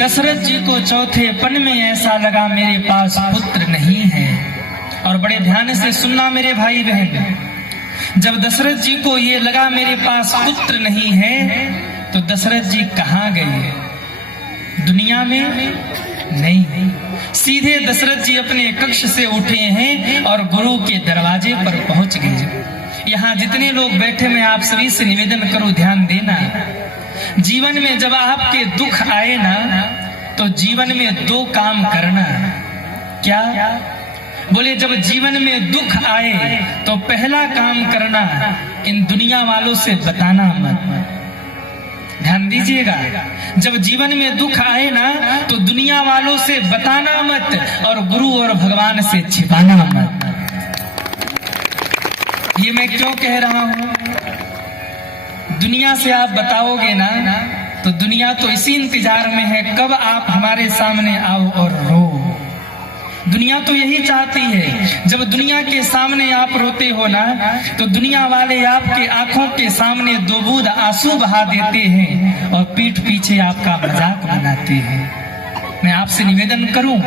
दशरथ जी को चौथे पन में ऐसा लगा मेरे पास पुत्र नहीं है। और बड़े ध्यान से सुनना मेरे भाई बहन, जब दशरथ जी को ये लगा मेरे पास पुत्र नहीं है तो दशरथ जी कहाँ गए? दुनिया में नहीं, सीधे दशरथ जी अपने कक्ष से उठे हैं और गुरु के दरवाजे पर पहुंच गए। यहाँ जितने लोग बैठे, मैं आप सभी से निवेदन करूं, ध्यान देना। जीवन में जब आपके दुख आए ना तो जीवन में दो काम करना। क्या? बोले जब जीवन में दुख आए तो पहला काम करना, इन दुनिया वालों से बताना मत। ध्यान दीजिएगा, जब जीवन में दुख आए ना तो दुनिया वालों से बताना मत और गुरु और भगवान से छिपाना मत। ये मैं क्यों कह रहा हूं? दुनिया से आप बताओगे ना तो दुनिया तो इसी इंतजार में है कब आप हमारे सामने आओ और रो। दुनिया तो यही चाहती है, जब दुनिया के सामने आप रोते हो ना तो दुनिया वाले आपके आंखों के सामने दो बूंद आंसू बहा देते हैं और पीठ पीछे आपका मजाक बनाते हैं। मैं आपसे निवेदन करूं,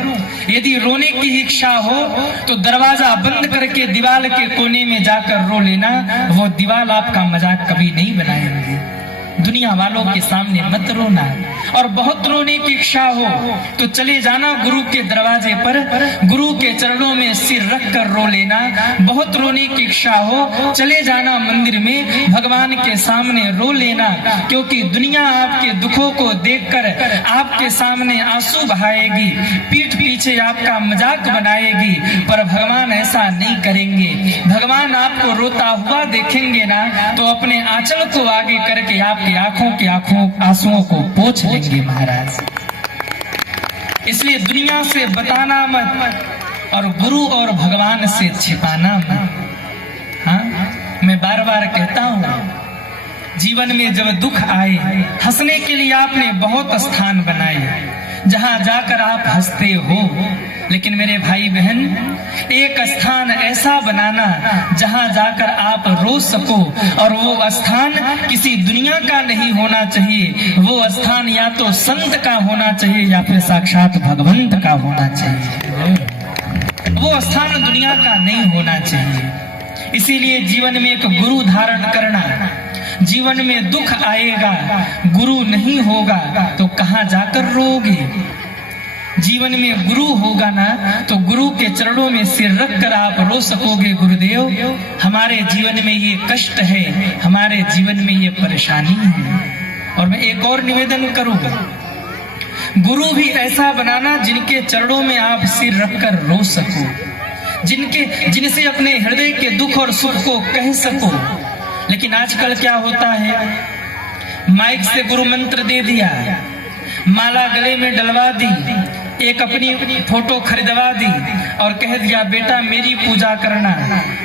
यदि रोने की इच्छा हो तो दरवाजा बंद करके दीवार के कोने में जाकर रो लेना, वो दीवार आपका मजाक कभी नहीं बनाएंगे। दुनिया वालों के सामने मत रोना। और बहुत रोने की इच्छा हो तो चले जाना गुरु के दरवाजे पर, गुरु के चरणों में सिर रख कर रो लेना। बहुत रोने की इच्छा हो चले जाना मंदिर में, भगवान के सामने रो लेना, क्योंकि दुनिया आपके दुखों को देखकर आपके सामने आंसू बहाएगी, पीठ पीछे आपका मजाक बनाएगी, पर भगवान ऐसा नहीं करेंगे। भगवान आपको रोता हुआ देखेंगे ना तो अपने आंचल को आगे करके आपकी आंखों के आंसुओं को पोंछ लेंगे महाराज। इसलिए दुनिया से बताना मत और गुरु और भगवान से छिपाना मत। हाँ, मैं बार बार कहता हूं, जीवन में जब दुख आए, हंसने के लिए आपने बहुत स्थान बनाए जहां जाकर आप हंसते हो, लेकिन मेरे भाई बहन, एक स्थान ऐसा बनाना जहां जाकर आप रो सको, और वो स्थान किसी दुनिया का नहीं होना चाहिए। वो स्थान या तो संत का होना चाहिए या फिर साक्षात भगवंत का होना चाहिए। वो स्थान दुनिया का नहीं होना चाहिए। इसीलिए जीवन में एक गुरु धारण करना। जीवन में दुख आएगा, गुरु नहीं होगा तो कहां जाकर रोगे? जीवन में गुरु होगा ना तो गुरु के चरणों में सिर रख कर आप रो सकोगे, गुरुदेव हमारे जीवन में ये कष्ट है, हमारे जीवन में ये परेशानी है। और मैं एक और निवेदन करूंगा, गुरु भी ऐसा बनाना जिनके चरणों में आप सिर रख कर रो सको, जिनसे अपने हृदय के दुख और सुख को कह सको। लेकिन आजकल क्या होता है, माइक से गुरु मंत्र दे दिया, माला गले में डलवा दी, एक अपनी फोटो खरीदवा दी और कह दिया बेटा मेरी पूजा करना,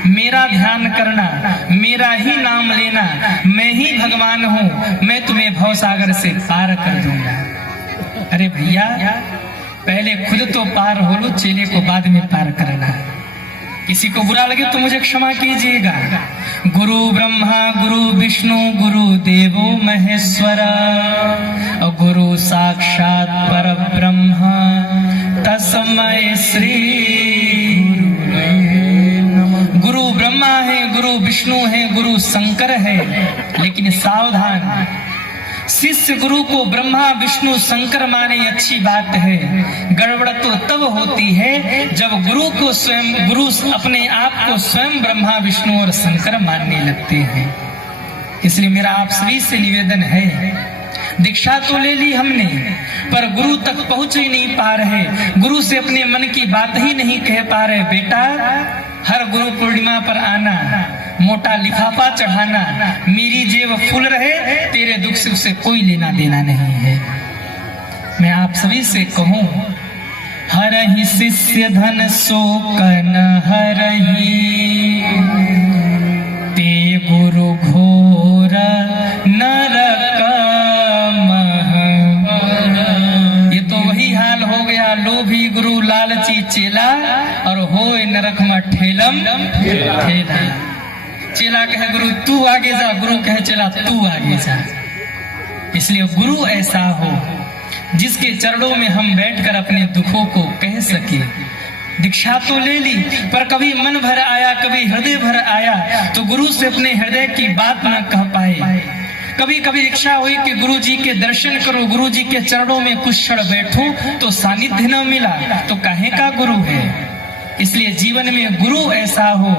मेरा ध्यान करना, मेरा ही नाम लेना, मैं ही भगवान हूँ, मैं तुम्हें भवसागर से पार कर दूंगा। अरे भैया, पहले खुद तो पार हो लो, चेले को बाद में पार करना। किसी को बुरा लगे तो मुझे क्षमा कीजिएगा। गुरु ब्रह्मा गुरु विष्णु गुरु देवो महेश्वर, गुरु साक्षात परब्रह्म तस्मै श्री। गुरु ब्रह्मा है, गुरु विष्णु है, गुरु शंकर है, लेकिन सावधान, शिष्य गुरु को ब्रह्मा विष्णु शंकर माने अच्छी बात है, गड़बड़ तो तब होती है जब गुरु अपने आप को स्वयं ब्रह्मा विष्णु और शंकर मानने लगते हैं। इसलिए मेरा आप सभी से निवेदन है, दीक्षा तो ले ली हमने पर गुरु तक पहुंच ही नहीं पा रहे, गुरु से अपने मन की बात ही नहीं कह पा रहे। बेटा, हर गुरु पूर्णिमा पर आना, मोटा लिफाफा चढ़ाना, मेरी जेब फुल रहे, तेरे दुख से उसे कोई लेना देना नहीं है। मैं आप सभी से कहूं, हरहि शिष्य धन सो कन हरहि, ते गुरु घोर नरक मह। ये तो वही हाल हो गया, लोभी गुरु लालची चेला, और होए नरक में ठेलम ठेला। चेला कहे गुरु तू आगे जा, गुरु कहे चेला तू आगे जा। इसलिए गुरु ऐसा हो जिसके चरणों में हम बैठकर अपने दुखों को कह सके। दीक्षा तो ले ली, पर कभी मन भर आया, कभी हृदय भर आया तो गुरु से अपने हृदय की बात न कह पाए। कभी कभी इच्छा हुई कि गुरु जी के दर्शन करो, गुरु जी के चरणों में कुछ क्षण बैठो, तो सानिध्य न मिला तो काहे का गुरु है। इसलिए जीवन में गुरु ऐसा हो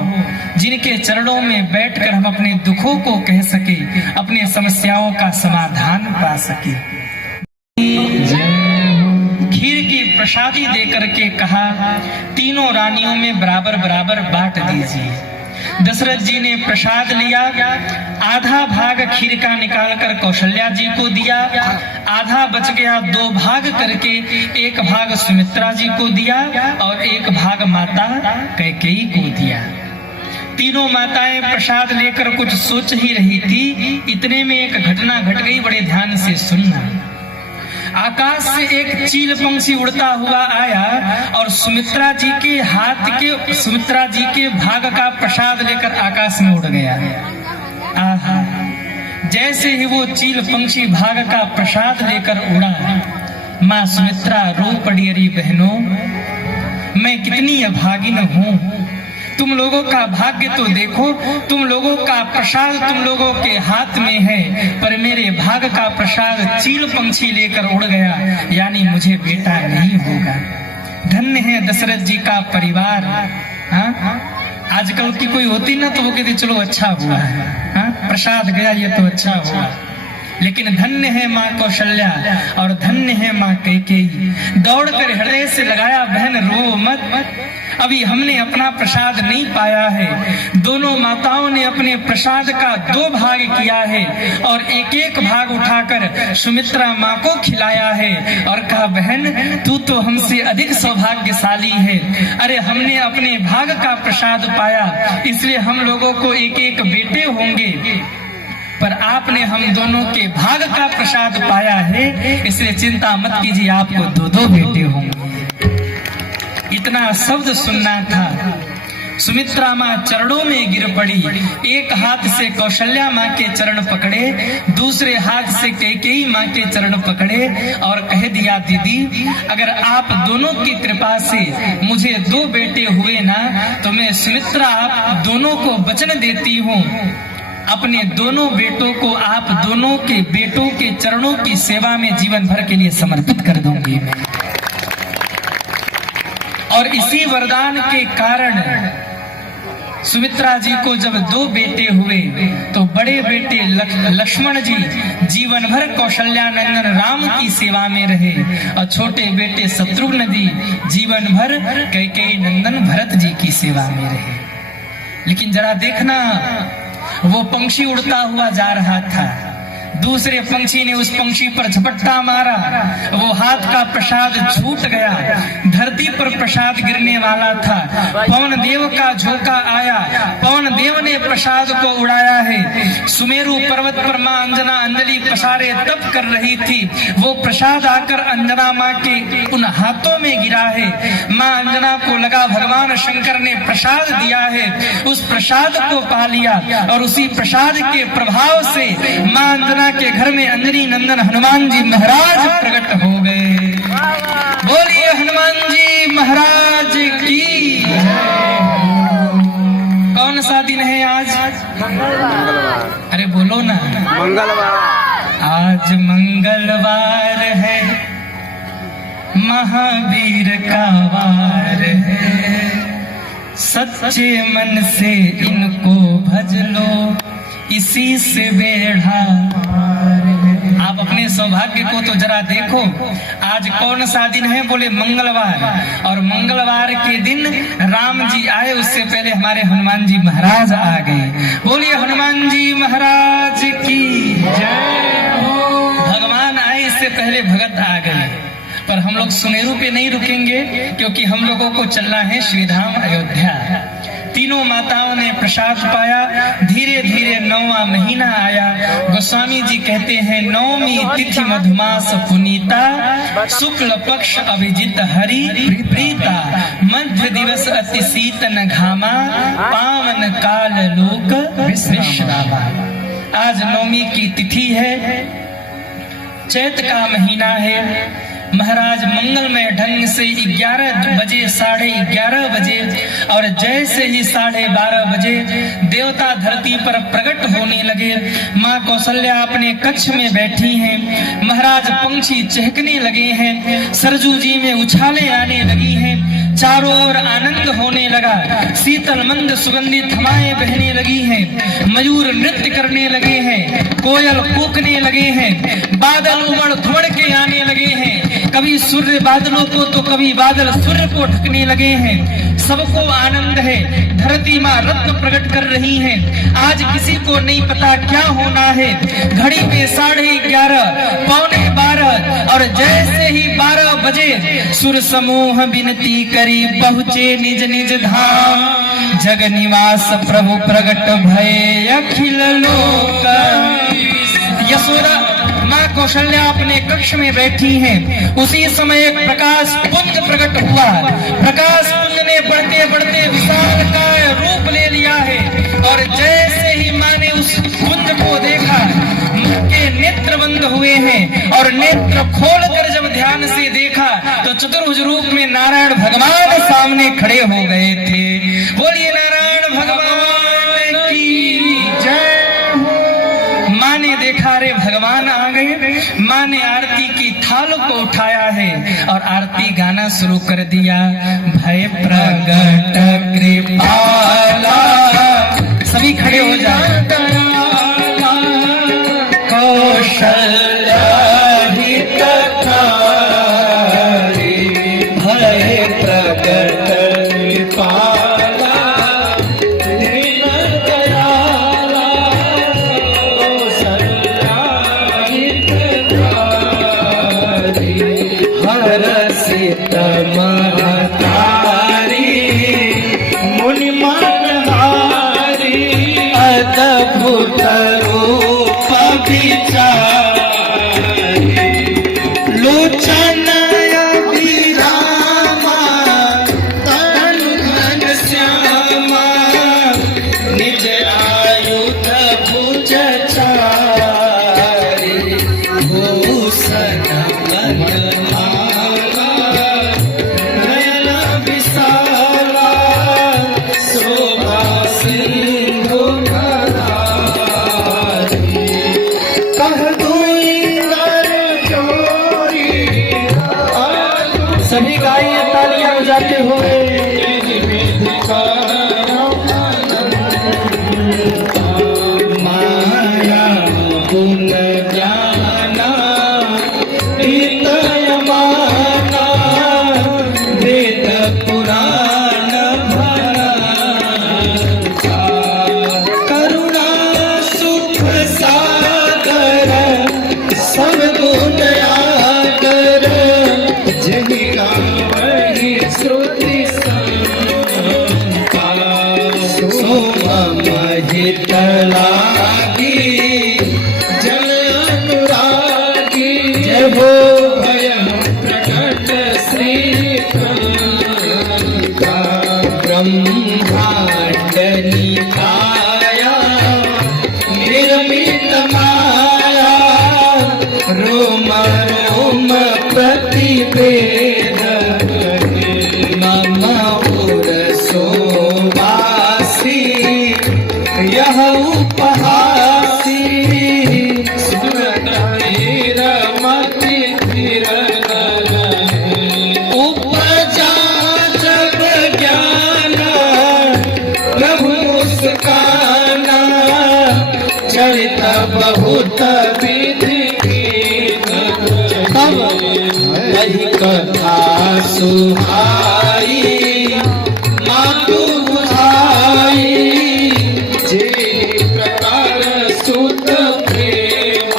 जिनके चरणों में बैठकर हम अपने दुखों को कह सके, अपनी समस्याओं का समाधान पा सके। खीर की प्रसादी देकर के कहा, तीनों रानियों में बराबर बराबर बांट दीजिए। दशरथ जी ने प्रसाद लिया, आधा भाग खीर का निकालकर कौशल्या जी को दिया, आधा बच गया, 2 भाग करके 1 भाग सुमित्रा जी को दिया और 1 भाग माता कैकेयी को दिया। तीनों माताएं प्रसाद लेकर कुछ सोच ही रही थी, इतने में एक घटना घट गई, बड़े ध्यान से सुनना। आकाश से एक चील पंछी उड़ता हुआ आया और सुमित्रा जी के भाग का प्रसाद लेकर आकाश में उड़ गया। आहा, जैसे ही वो चील पंछी भाग का प्रसाद लेकर उड़ा, माँ सुमित्रा रो पड़ी, अरे बहनों मैं कितनी अभागिन हूँ, तुम लोगों का भाग्य तो देखो, तुम लोगों का प्रसाद तुम लोगों के हाथ में है, पर मेरे भाग का प्रसाद चील पंछी लेकर उड़ गया, यानी मुझे बेटा नहीं होगा। धन्य है दशरथ जी का परिवार। आजकल की कोई होती ना तो वो कहती चलो अच्छा हुआ है, प्रसाद गया ये तो अच्छा हुआ। लेकिन धन्य है माँ कौशल्या और धन्य है माँ कैकेयी। दौड़कर हृदय से लगाया, बहन रो मत, अभी हमने अपना प्रसाद नहीं पाया है। दोनों माताओं ने अपने प्रसाद का 2 भाग किया है और 1-1 भाग उठाकर सुमित्रा माँ को खिलाया है और कहा, बहन तू तो हमसे अधिक सौभाग्यशाली है। अरे हमने अपने भाग का प्रसाद पाया, इसलिए हम लोगों को 1-1 बेटे होंगे, पर आपने हम दोनों के भाग का प्रसाद पाया है, इसलिए चिंता मत कीजिए, आपको 2-2 बेटे होंगे। इतना शब्द सुनना था। सुमित्रा माँ चरणों में गिर पड़ी, एक हाथ से कौशल्या माँ के चरण पकड़े, दूसरे हाथ से कैकेयी माँ के चरण पकड़े और कह दिया, दीदी अगर आप दोनों की कृपा से मुझे 2 बेटे हुए ना, तो मैं सुमित्रा आप दोनों को वचन देती हूँ, अपने दोनों बेटों को आप दोनों के बेटों के चरणों की सेवा में जीवन भर के लिए समर्पित कर दूंगी मैं। और इसी वरदान के कारण सुमित्रा जी को जब 2 बेटे हुए तो बड़े बेटे लक्ष्मण जी जीवन भर कौशल्या नंदन राम की सेवा में रहे और छोटे बेटे शत्रुघ्न जी जीवन भर कैकेयी नंदन भरत जी की सेवा में रहे। लेकिन जरा देखना, वो पंछी उड़ता हुआ जा रहा था, दूसरे पंछी ने उस पंछी पर झपट्टा मारा, वो हाथ का प्रसाद छूट गया, धरती पर प्रसाद गिरने वाला था। पवन देव का झोंका आया, पवन देव ने प्रसाद को उड़ाया है। सुमेरु पर्वत पर माँ अंजना अंजलि पसारे तप कर रही थी, वो प्रसाद आकर अंजना माँ के उन हाथों में गिरा है। माँ अंजना को लगा भगवान शंकर ने प्रसाद दिया है, उस प्रसाद को पा लिया और उसी प्रसाद के प्रभाव से माँ अंजना के घर में अंजनी नंदन हनुमान जी महाराज प्रकट हो गए। बोलिए हनुमान जी महाराज की। कौन सा दिन है आज? अरे बोलो ना, मंगलवार। आज मंगलवार है, महावीर का वार है, सच्चे मन से इनको भज लो, इसी से बेड़ा। आप अपने सौभाग्य को तो जरा देखो। आज कौन सा दिन है? बोले मंगलवार। और मंगलवार के दिन राम जी आए, उससे पहले हमारे हनुमान जी महाराज आ गए। बोलिए हनुमान जी महाराज की जय हो। भगवान आए इससे पहले भगत आ गए। पर हम लोग सुमेरु पे नहीं रुकेंगे, क्योंकि हम लोगों को चलना है श्रीधाम अयोध्या। तीनों माताओं ने प्रसाद पाया। धीरे धीरे 9वां महीना आया। गोस्वामी जी कहते हैं, 9वीं तिथि मधुमास पुनीता, शुक्ल पक्ष अभिजित हरि प्रीता, मध्य दिवस अति शीतन घामा, पावन काल लोक विश्रामा। आज 9वीं की तिथि है, चैत का महीना है। महाराज मंगलमय ढंग से 11 बजे 11:30 बजे और जैसे ही 12:30 बजे देवता धरती पर प्रकट होने लगे। माँ कौशल्या अपने कक्ष में बैठी हैं। महाराज पंछी चहकने लगे हैं। सरजू जी में उछाले आने लगी हैं। चारों ओर आनंद होने लगा। शीतल मंद सुगंधित हवाएं बहने लगी हैं। मयूर नृत्य करने लगे हैं। कोयल कूकने लगे हैं। बादल उमड़ धुमड़ के आने लगे हैं। कभी सूर्य बादलों को तो कभी बादल सूर्य को ढकने लगे हैं। सबको आनंद है। धरती माँ रत्न प्रकट कर रही है। आज किसी को नहीं पता क्या होना है। घड़ी पे 11:30 पौने 12 और जैसे ही 12 बजे सुर समूह विनती करी, पहुँचे निज निज धाम। जग निवास प्रभु प्रगट भय अखिल लोक। यशोदा माँ कौशल्या अपने कक्ष में बैठी हैं। उसी समय एक प्रकाश पुंज प्रकट हुआ। प्रकाश पुंज ने बढ़ते बढ़ते विशालकाय रूप ले लिया है। और जैसे ही माँ ने उस पुंज को देखा, उनके नेत्र बंद हुए हैं। और नेत्र खोलकर जब ध्यान से देखा तो चतुर्भुज रूप में नारायण भगवान सामने खड़े हो गए थे। बोलिए नारायण भगवान की जय हो। माँ ने देखा, रे भगवान आ गए। माँ ने आरती की थाल को उठाया है और आरती गाना शुरू कर दिया। भय प्रगट कृपाला, सभी खड़े हो जाए। कौशल्या भय प्रगट कृपाला, हरसित महतारी, मुनि मनहारी, अद्भुत रूप विचारी, लोचन अभिरामा, तनु घन श्यामा, निज आयुध भुज चारी, भूषण सभी गाइए तालियां बजाते हुए। माया गुण ज्ञाना हृदय माना, वेद पुराण भरा, करुणा सुख सागर, सब गुण आगर, जहि गावहि श्रुति संता, सो मम हित लागी, जन अनुरागी, जय हो भय प्रकट श्रीकांता, ब्रह्मांड निकाया, निर्मित माया, रोम रोम प्रतिवेद, मम उरसो वासी, यह उपहासी, सुनत मति फिरन, उपजा जग ज्ञान, प्रभु मुस्काना, चरित बहुत विधि सुहाई मातु बुझाई जे प्रकार सुत प्रेम।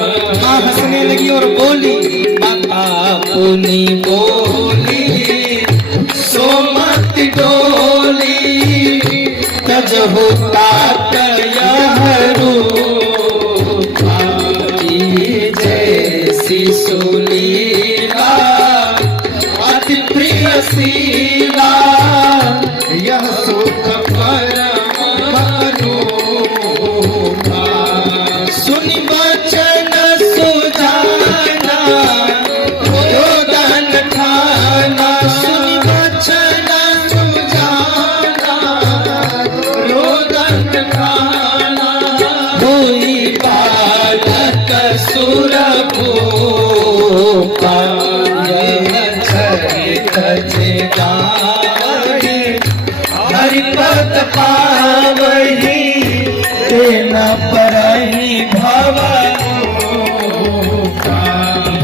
माँ हंसने लगी और बोली माता पुनि बोली सोमत डोली तज होता जैसी सुलीला अति प्रिय सीला यह सुख परम मनोभा। सुनि वचन सुजाना रोदन ठाना सुनि वचन सुजाना रोदन ठाना होई बालक सुर भूपा चरित गावहि हरिपद पावहि तेन परहि भव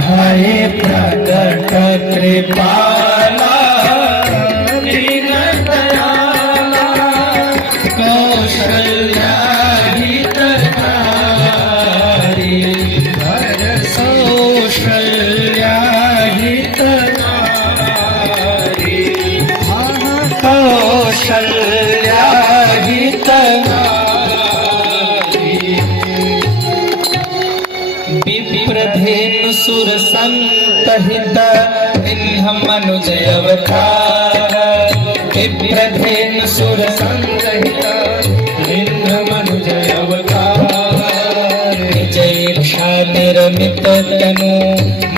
भय प्रकट कृपाला दीन दयाला कौशल्या हितकारी कौशल्या हितकारी कौशल्या हितकारी। विप्रधेनु सुर संत हित इन्ह मनुज अवतार विप्रधेनु सुर संत हित इन्ह मनुज अवतार जय इच्छा निर्मित तनु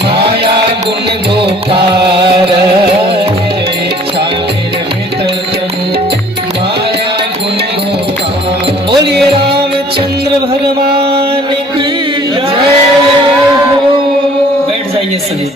माया गुण गोपार जय इच्छा निर्मित तनु माया गुण गोपार। बोलिए रामचंद्र भगवान की जय हो। बैठ जाइए सभी।